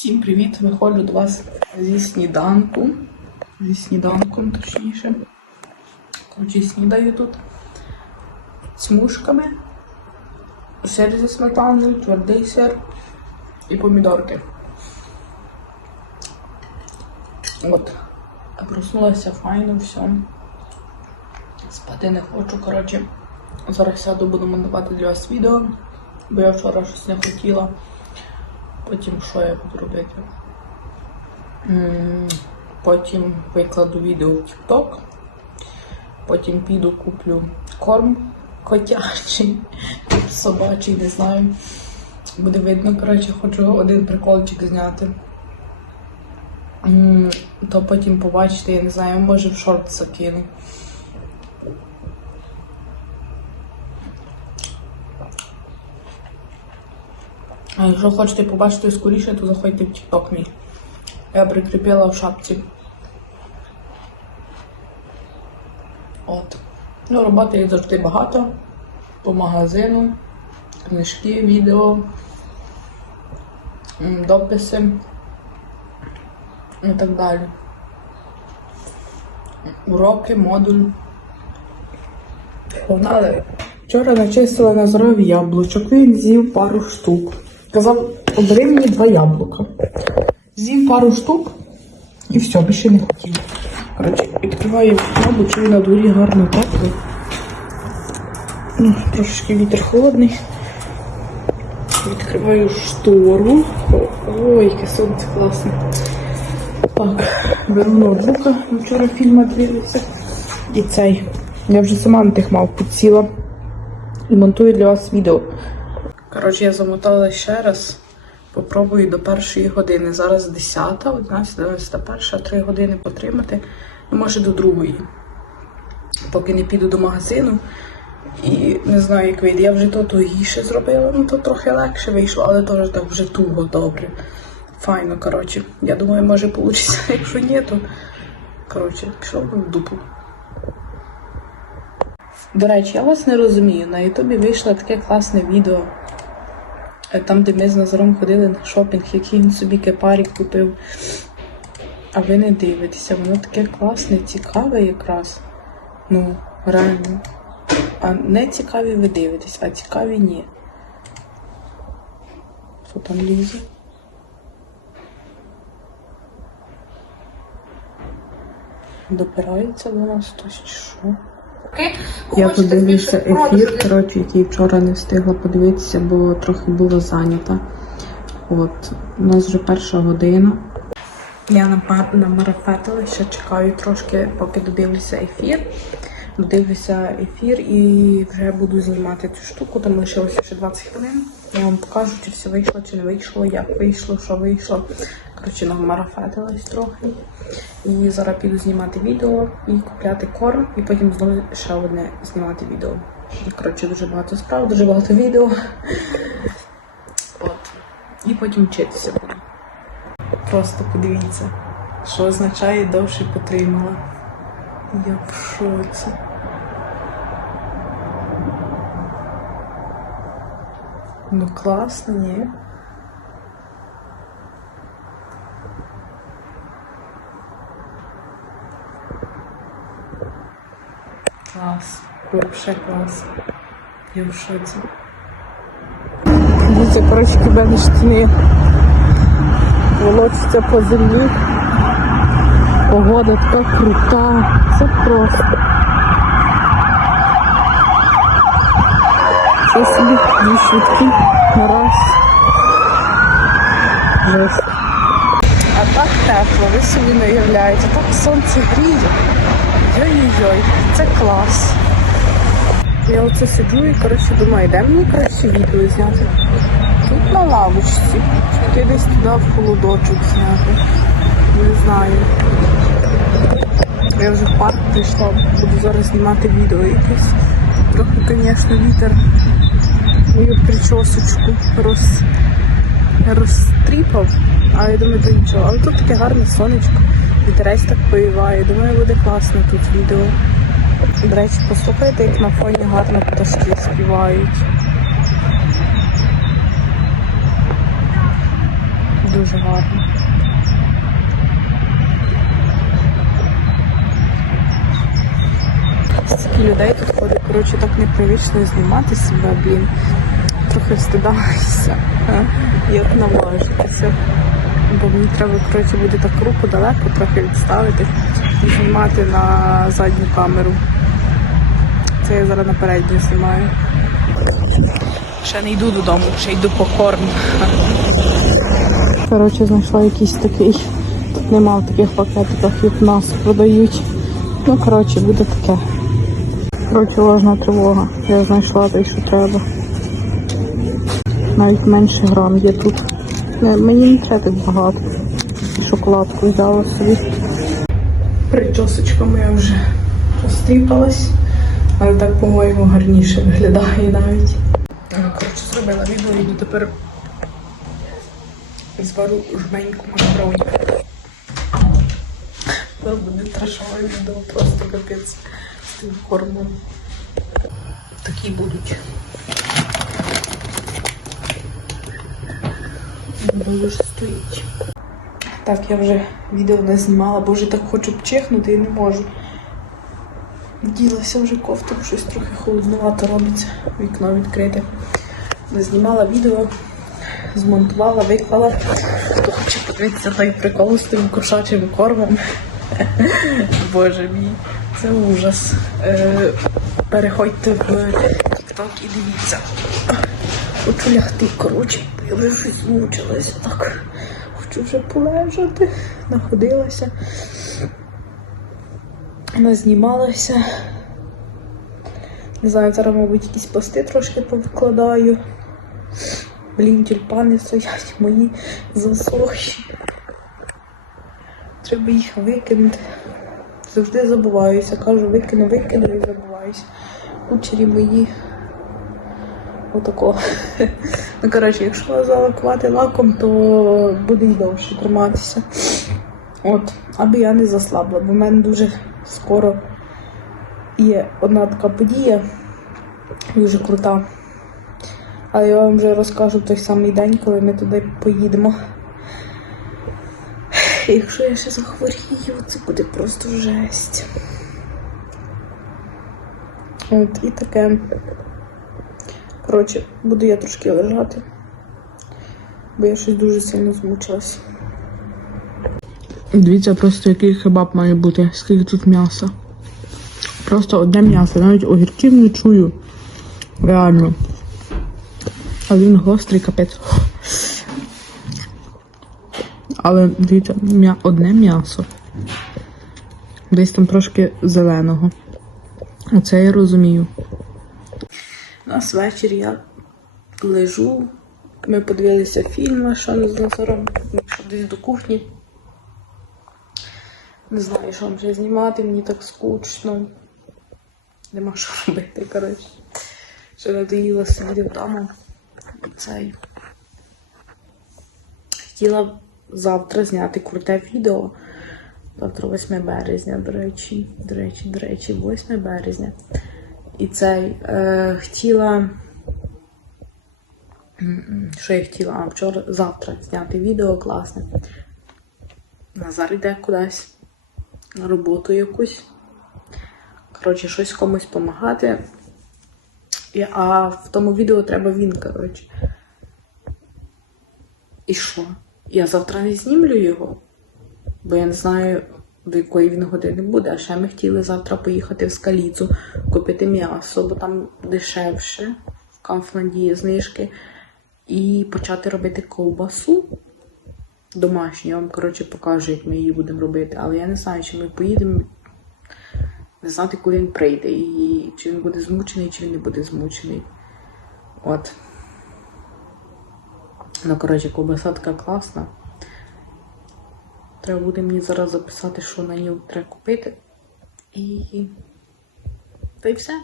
Всім привіт! Виходжу до вас зі сніданку. Зі сніданком, точніше. Коротше, снідаю тут смужками, сир зі сметаною, твердий сир і помідорки. От. Проснулася файно, все. Спати не хочу, коротше. Зараз сяду, буду монтувати для вас відео, бо я вчора щось не хотіла. Потім що я буду робити? Потім викладу відео в TikTok. Потім піду куплю корм котячий, собачий, не знаю. Буде видно, коротше, хочу один приколчик зняти. То потім побачите, я не знаю, може в шорт закину. А якщо хочете побачити скоріше, то заходьте в TikTok мій. Я прикріпила в шапці. От. Ну, роботи є завжди багато. По магазину, книжки, відео, дописи і так далі. Уроки, модуль. Погнали. Вчора начистила на здоров'я яблучок, він з'їв пару штук. Казав, обери мені два яблука. З'їв пару штук і все, більше не хотів. Коротше, відкриваю яблучко, на дворі гарно тепло. Ну, трошечки вітер холодний. Відкриваю штору. Ой, яке сонце класне. Так, беру ноутбука, вчора фільм дивився. І цей. Я вже сама на тих мав підсіла. І монтую для вас відео. Коротше, я замотала ще раз. Попробую до першої години. Зараз 10, 11, 11, перша, 3 години потримати. Ну, може до другої. Поки не піду до магазину. І не знаю, як вийде. Я вже то тугіше зробила, ну то трохи легше вийшло, але теж так вже туго добре. Файно, коротше. Я думаю, може вийде. Якщо ні, то коротше, пішов в дупу. До речі, я вас не розумію. На Ютубі вийшло таке класне відео. Там, де ми з Назаром ходили на шопінг, який він собі кепарік купив. А ви не дивитеся, воно таке класне, цікаве якраз. Ну, реально. А не цікаві ви дивитесь, а цікаві ні. Що там лізе? Допирається до нас хтось що? Я подивився ефір, коротше, який вчора не встигла подивитися, бо трохи була зайнята. От, у нас вже перша година. Я намарафетила, ще чекаю трошки, поки додивлюся ефір. Додивлюся ефір і вже буду знімати цю штуку, там лишилося ще 20 хвилин. Я вам покажу, чи все вийшло, чи не вийшло, як вийшло, що вийшло. Коротше, намарафетилась трохи. І зараз піду знімати відео і купляти корм, і потім знову ще одне знімати відео. І, коротше, дуже багато справ, дуже багато відео. От. І потім вчитися буду. Просто подивіться, що означає довше потримала. Я в шоці. Ну класно, ні? Клас. Вообще клас. Я в шоці. Дивіться, коротше, кібені штани. Волочиться по землі. Погода така крута. Це просто. Це собі дві швидкі. Раз. Жесть. А так тепло, ви собі не уявляєте. Так сонце гріє. Йой-йой, це клас. Я оце сиджу і коротше думаю, де мені краще відео зняти. Тут на лавочці. Чи десь туди в холодочок зняти. Не знаю. Я вже в парк прийшла, буду зараз знімати відео якесь. Трохи, звісно, вітер мою причосочку роз... розтріпав, але я думаю, то нічого. Але тут таке гарне сонечко, вітерець так поїває. Думаю, буде класно тут відео. До речі, послухайте, як на фоні гарно пташки співають. дуже гарно. Стільки людей тут ходить, коротше, так непривично знімати себе, блін. Трохи встидаюся, як наважитися. Бо мені треба, коротше, буде так руку далеко трохи відставити і знімати на задню камеру. Це я зараз на передню знімаю. Ще не йду додому, ще йду по корм. Коротше, знайшла якийсь такий. Тут нема в таких пакетиках, як в нас продають. Ну, коротше, буде таке. Коротше, ложна тривога. Я знайшла те, що треба. Навіть менше грам є тут. Не, мені не треба так багато. Шоколадку взяла собі. Причосочка моя вже розтріпалась, але так, по-моєму, гарніше виглядає навіть. Ну, Коротше, зробила відео, іду тепер звару жменьку макароні. Це буде трешове відео, просто капець з тим кормом. Такі будуть. Дуже стоїть. Так, я вже відео не знімала, бо вже так хочу чихнути і не можу. Вділася вже кофту, щось трохи холоднувато робиться, вікно відкрите. Не знімала відео, змонтувала, виклала. Хто хоче подивитися той прикол з тим кошачим кормом. Боже мій, це ужас. Е, переходьте в TikTok і дивіться. Хочу лягти, коротше, я вже щось змучилася так. Хочу вже полежати, находилася, назнімалася. Не знаю, зараз, мабуть, якісь пости трошки повкладаю. Блін, тюльпани стоять мої засохші. Треба їх викинути. Завжди забуваюся. Кажу, викину, викину і забуваюся. Кучері мої. Отако. Ну, коротше, якщо залакувати лаком, то буде й довше триматися. От, аби я не заслабла, бо в мене дуже скоро є одна така подія, дуже крута. Але я вам вже розкажу той самий день, коли ми туди поїдемо. Якщо я ще захворію, це буде просто жесть. От, і таке. Коротше, буду я трошки лежати, бо я щось дуже сильно змучилась. Дивіться, просто який хебаб має бути, скільки тут м'яса. Просто одне м'ясо, навіть огірків не чую. Реально. А він гострий капець. Але дивіться, одне м'ясо. Десь там трошки зеленого. Оце я розумію. У нас ввечері я лежу. Ми подивилися фільм наш з Назаром, якщо десь до кухні. Не знаю, що вам вже знімати, мені так скучно. Нема що робити, коротше. Ще надоїла сидіти вдома. Цей. Хотіла завтра зняти круте відео. Завтра 8 березня, до речі, до речі, до речі, 8 березня. І цей е, хотіла. Що я хотіла? А вчора завтра зняти відео класне. Назар йде кудись на роботу якусь. Коротше, щось комусь допомагати. А в тому відео треба він, коротше. І що? Я завтра не знімлю його, бо я не знаю, до якої він години буде. А ще ми хотіли завтра поїхати в скаліцу, купити м'ясо, бо там дешевше, в Kaufland є знижки, і почати робити ковбасу домашню. Я вам, коротше, покажу, як ми її будемо робити. Але я не знаю, чи ми поїдемо. Не знати, коли він прийде, і чи він буде змучений, чи він не буде змучений. От. Ну, коротше, ковбаса така класна. Треба буде мені зараз записати, що на нього треба купити. І. Та й все.